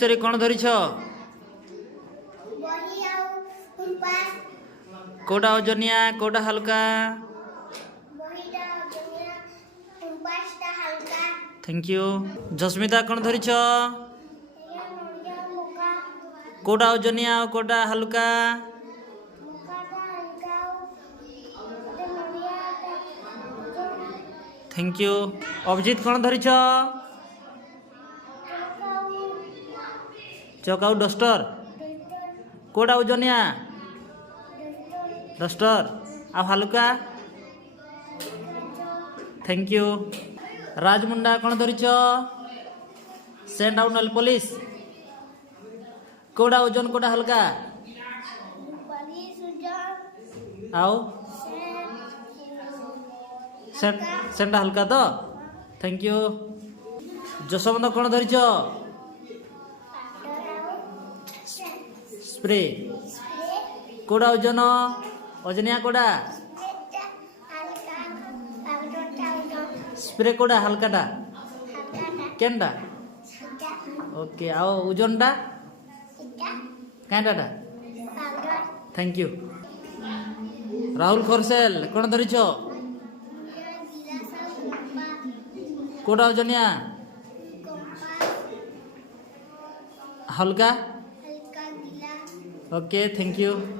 ଈଶ୍ୱରୀ କ'ଣ ଧରିଛ? ବହି ଆଉ କମ୍ପାସ। କୋଉଟା ଓଜନିଆ କୋଉଟା ହାଲକା? ବହିଟା ଓଜନିଆ, କମ୍ପାସଟା ହାଲକା। Thank you. ଜସ୍ମିତା କ'ଣ ଧରିଛ? ଏଇଟା ନଡ଼ିଆ ମକା। କୋଉଟା ଓଜନିଆ ଆଉ କୋଉଟା ହାଲକା? ମକାଟା ହାଲକା ଆଉ ଗୋଟେ ନଡ଼ିଆଟା ଓଜନ। Thank you. ଅଭିଜିତ କ'ଣ ଧରିଛ? ଚକ ଆଉ ଚକ୍ ଆଉ ଡଷ୍ଟର। ଡଷ୍ଟର। କୋଉଟା ଓଜନିଆ? ଡଷ୍ଟର। ଡଷ୍ଟର ଆଉ ହାଲୁକା? Thank you. ରାଜମୁଣ୍ଡା କ'ଣ ଧରିଛ? ସେଣ୍ଟ ଆଉ ନେଲ୍ ପଲିସ୍। କୋଉଟା ଓଜନ କୋଉଟା ହାଲକା? ବହି ସୁଜନ। ଆଉ ସେଣ୍ଟ। ସେଣ୍ଟ ହାଲକା ତ? Thank you. ଯଶୋବନ୍ତ କ'ଣ ଧରିଛ? ସ୍ପ୍ରେ। କୋଉଟା ଓଜନ ଓଜନିଆ କୋଉଟା? ସ୍ପ୍ରେ କୋଉଟା ହାଲକାଟା? କେନ୍ଟା? ଓକେ ଆଉ ଓଜନଟା କେନ୍ଟାଟା? Thank you. ରାହୁଲ ଖରସେଲ କ'ଣ ଧରିଛ? କୋଉଟା ଓଜନିଆ ହାଲକା? Okay thank you.